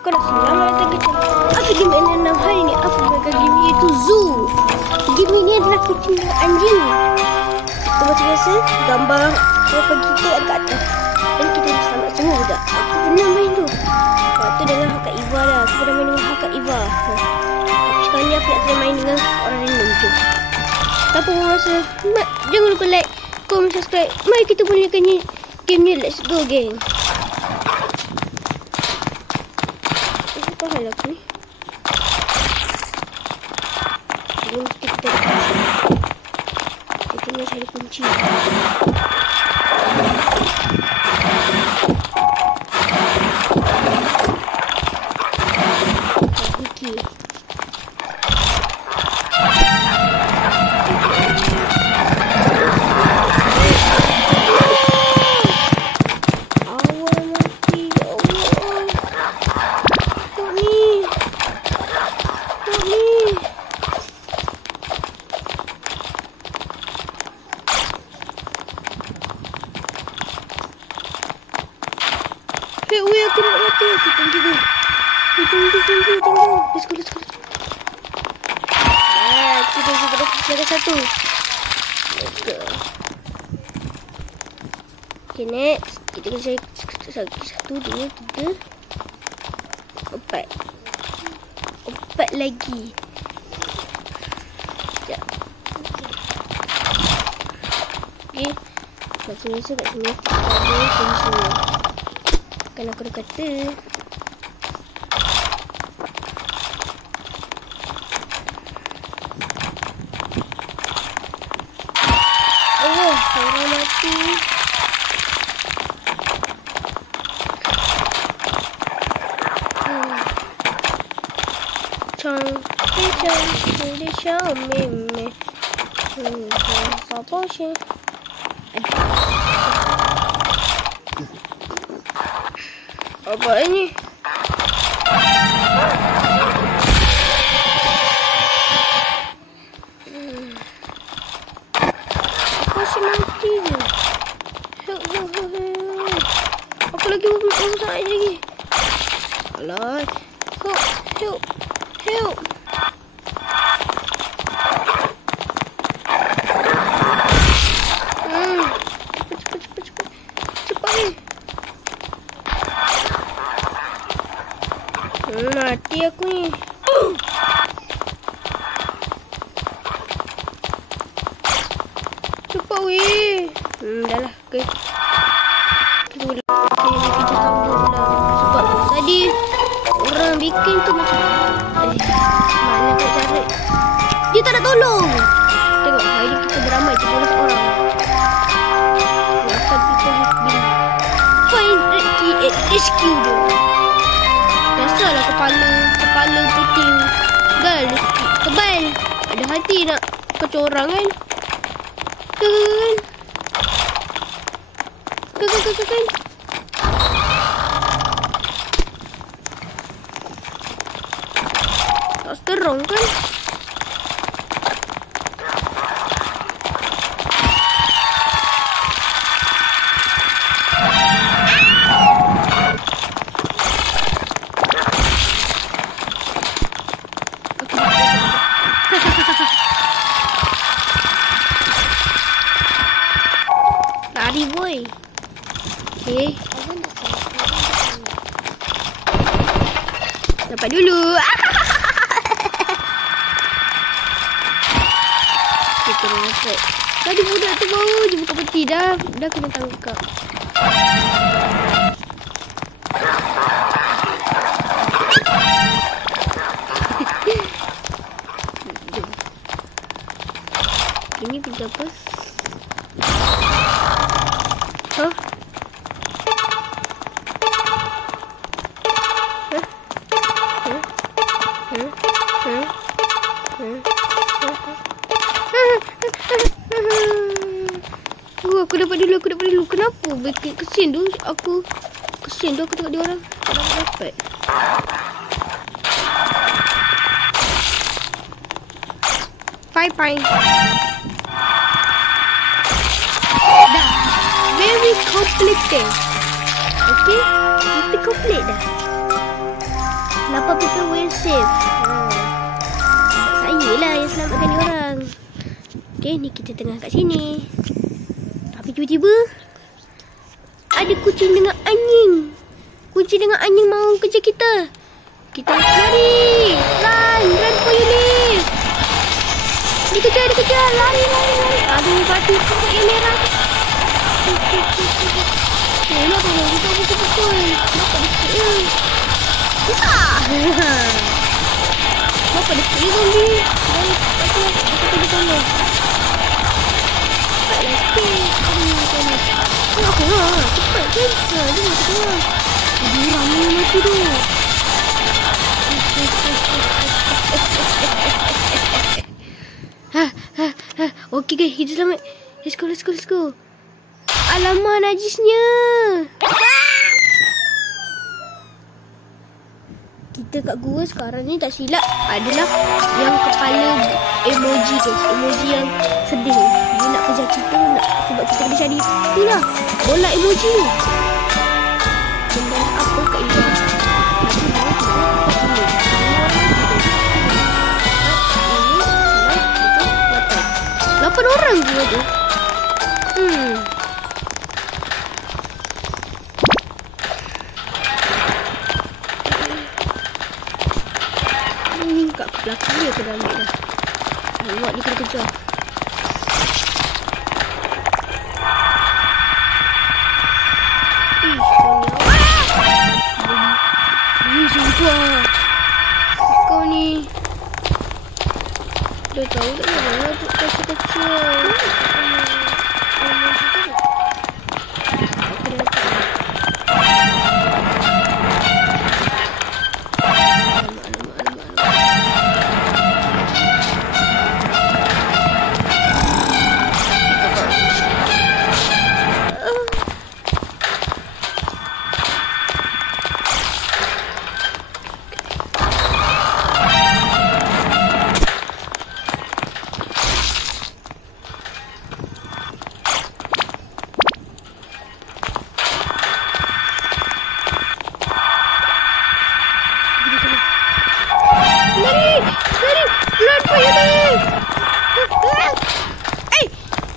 Assalamualaikum warahmatullahi wabarakatuh. Apa game yang 6 hari ni? Apa mereka game iaitu Zoo. Game ini adalah kucing dan anjing. Seperti biasa, gambar profil kita ada kat atas. Dan kita selamat semua budak. Aku pernah main tu. Waktu dengan Hakak Iva dah. Aku pernah main dengan Hakak Iva. Sekarang ni aku nak try main dengan orang random tu. Siapa pun rasa, jangan lupa like, komen, subscribe. Mari kita mulakan game ni. Let's go geng. Apa hal aku ni? Belum kita kena cari kunci. Kunci. Weh, aku nak mati. Tunggu. Let's go. Kita dah satu. Let's go. Okay, next. Kita kena cari 1, 2, 3, 4. 4 lagi. Sekejap. Okay. Macam biasa kat sini. Ada kunci. Kan aku dah kata. Oh, orang mati. Apa sih? Apa ini? Apa sih mati je? Help. Aku lagi belum sampai lagi. Alah. Help. Cepat ni. Mati aku ni. Cepat weh. Dah lah. Okay. Kita tak boleh lah. Sebab tadi orang bikin tu macam mana tak cari. Dia tak nak tolong. Tengok hari ni kita beramai 13 orang. Akan kita find rescue dia. Biasalah kepala putih gal tebal. Ada hati nak kacau orang kan? Kan? Tak strong kan? Lari boy. Okay. Dapat dulu. Kita dapat. Tadi budak tu baru je buka peti dah kena tangkap. Ini pintu apa? Hah? Aku dapat dulu. Kenapa? Kesian tu aku tengok dia orang dapat. Bye. Dah. Very complicated. Okay? Mesti complete dah. Kenapa people will save? Saya lah yang selamatkan dia orang. Okay, ni kita tengah kat sini. Tapi tiba-tiba ada kucing dengan anjing. Kucing dengan anjing mau kejar kita. Kita lari. Run for your life. Dikejar. Lari. Aduh, batu semua yang merah. Nak tolong kita pukul. Nampak dia. Nampak dia zombie. Aku tolong. Aku lah. Cepat kan. Dia mati tolong. Dia ramai mati tu. Okay guys, kita selamat. Let's go. Alamak, najisnya. Kita kat gua sekarang ni tak silap adalah yang kepala emoji guys. Emoji yang sedih. Dia nak kejar kita, sebab kita kena cari. Itulah bola emoji ni. Benda apa kat ini? Lapan orang je ada. Ni kat belakang dia kena ambil dah. Awak ni kena kejar. Sumpah. Kau ni dah tahu tak nak buat kecil-kecil.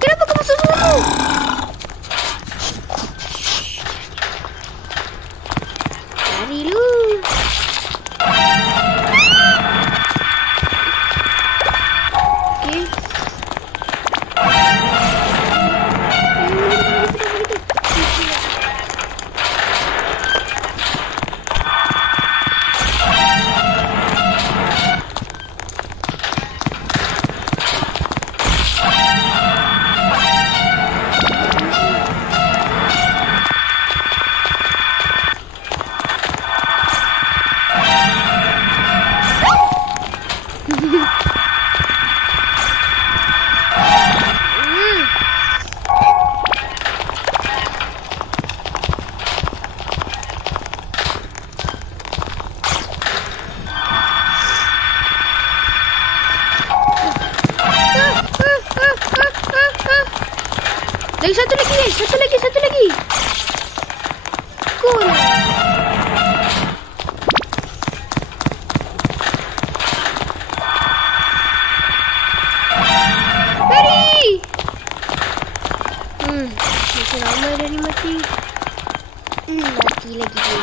Kenapa kamu masuk dulu? Lari lu. Okay. Lagi satu lagi. Cool. Lari. Masih ramai dah ni mati. Mati lagi dia.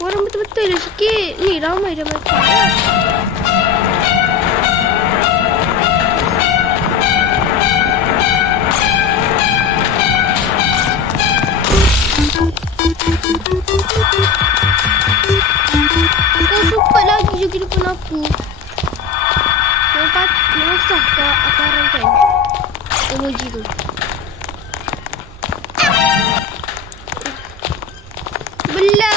Orang betul-betul dah sikit. Ni ramai dah mati. Kau super lagi juga depan aku. Merosah ke akaran kan emoji tu. Belala.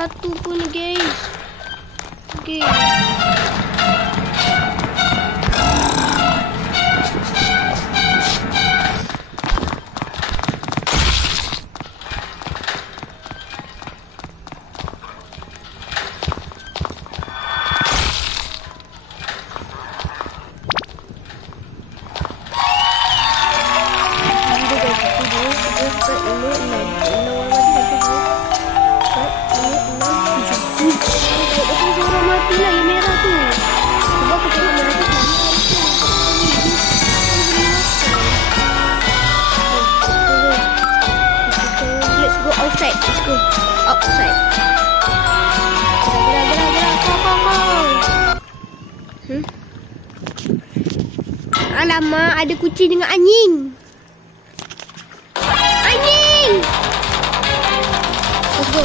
satu pun guys. Okay. Let's go outside. Alamak, ada kucing dengan anjing. Anjing. Let's go.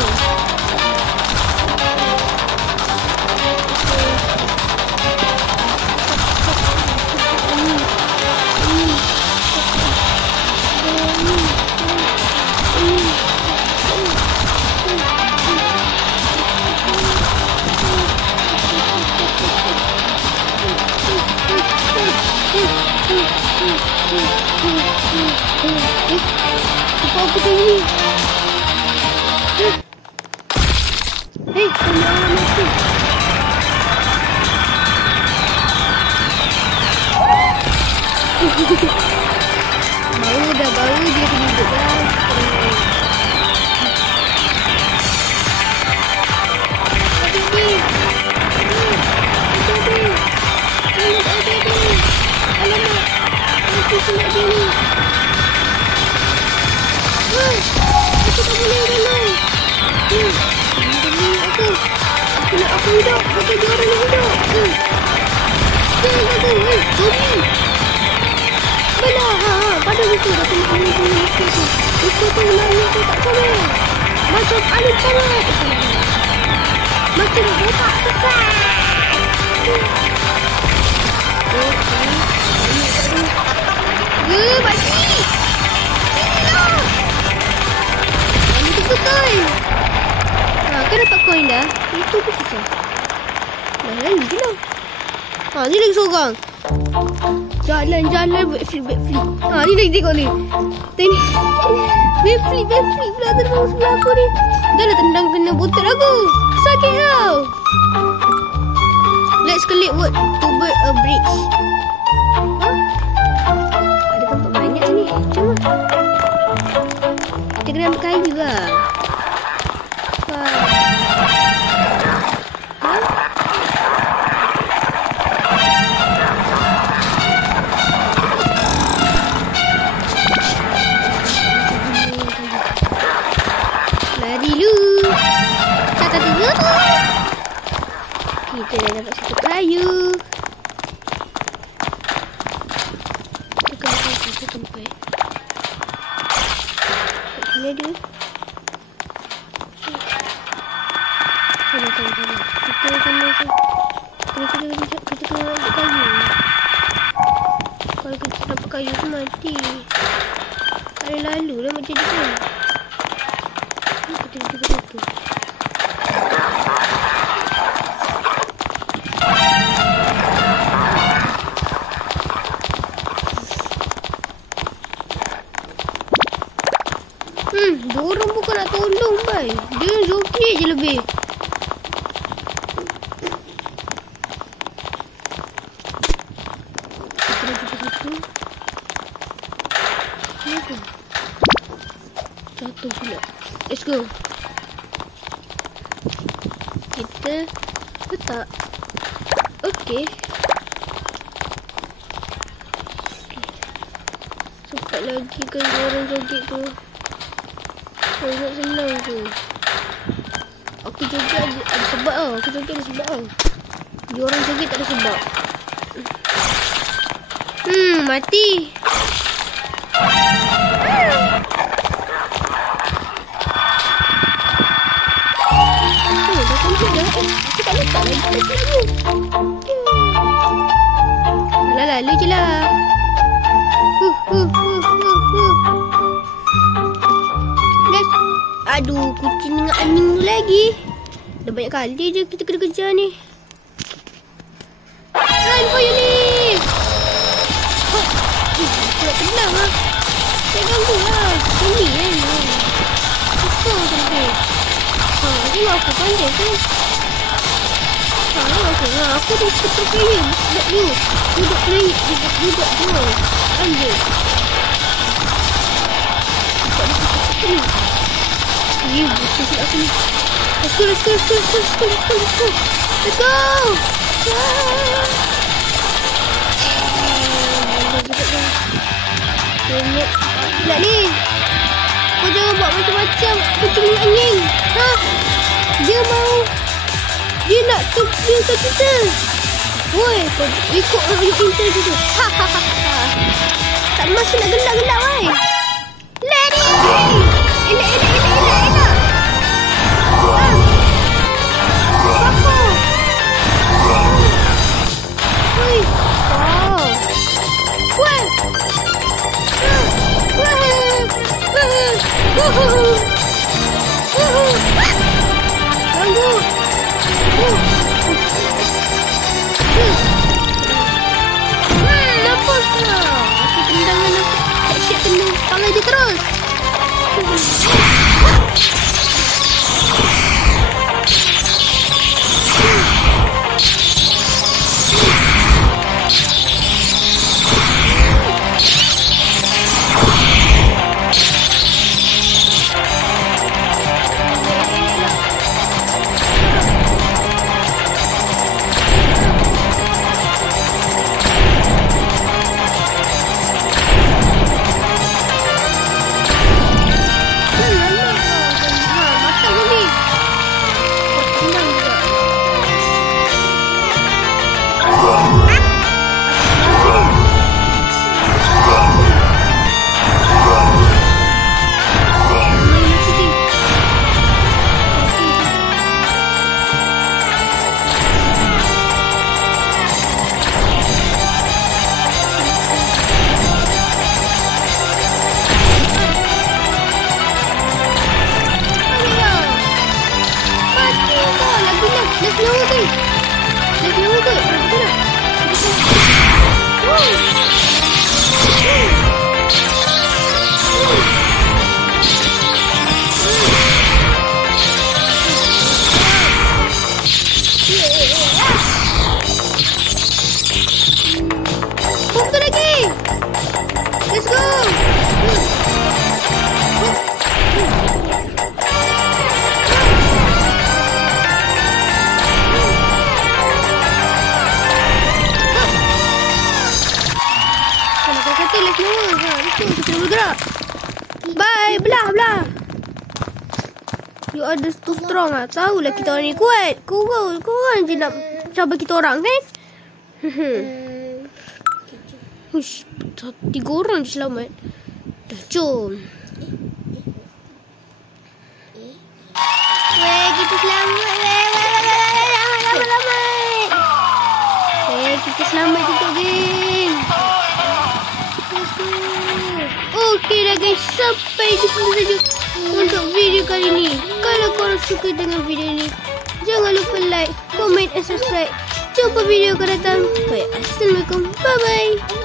Apa ini? Hei, semua orang mati. Baru dia duduk kan. Aku hidup. Aku dia orang yang hidup. Jangan tu. Zombie. Belah. Pada itu dah tengok itu. Itu tu lari tu tak sama. Macam alif sangat. Macam botak besar. Mati. Sinilah. Ini betul. Kan dapat koin dah. Itu pun susah. Dah lagi je lah. Ni lagi seorang. Jalan backflip. Ni lagi tengok ni. Backflip pula terbang sebelah aku ni. Dah lah tendang kena botol aku. Sakit tau. Let's collect wood to build a bridge. Ada tempat banyak ni. Macam mana? Kita kena ambil kayu lah. Kita dah dapat satu kayu. Kita tempat. Sini ada. Sama. Kita kena ambil kayu. Kalau kita dapat kayu tu mati. Tak ada lalu lah macam ni kan. Kita juga satu. Diorang bukan nak tolong, bai. Dia joget je lebih. Kita dah jumpa satu. Ni apa? Jatuh pula. Let's go. Kita letak. Okey. Cepat lagi kan diorang joget tu. Sangat senang tu. Aku joget ada sebab tau. Aku joget ada sebab tau. Diorang joget tak ada sebab. Mati. Dah sampai dah. Aku tak letak lagi. Lalu je lah. Aduh, kucing dengan anjing tu lagi. Dah banyak kali je kita kena kejar ni. Run for your life. Aku nak tenang lah. Jangan ganggu lah. Ini kan. Susah sampai. Tengok aku pandai kan. Aku dah super player. Budak ni. Budak player. Budak tu. Ambil. Ya, betul silap aku ni. Let's go. Let's go. Budak ni. Kau jangan buat macam-macam. Kucing angin. Ha? Dia nak tukar kita. Woi, kau ikut intel tu. Tak masuk nak gelak-gelak woi. Lady. Elak. Apa? Woi. Woi. Ganggu. Lepas lah. Aku tendangan aku. Siap kena panggil dia terus. Bye, belah. You are too strong lah. Tahulah kita orang ni kuat. Korang je nak cabar kita orang kan? Hush, 3 orang je selamat. Dah, jom. Kita selamat. Kita selamat juga, geng. Okey dah guys, sampai di sini saja untuk video kali ni. Kalau korang suka dengan video ni, jangan lupa like, comment dan subscribe. Jumpa video akan datang. Baik, Assalamualaikum. Bye bye.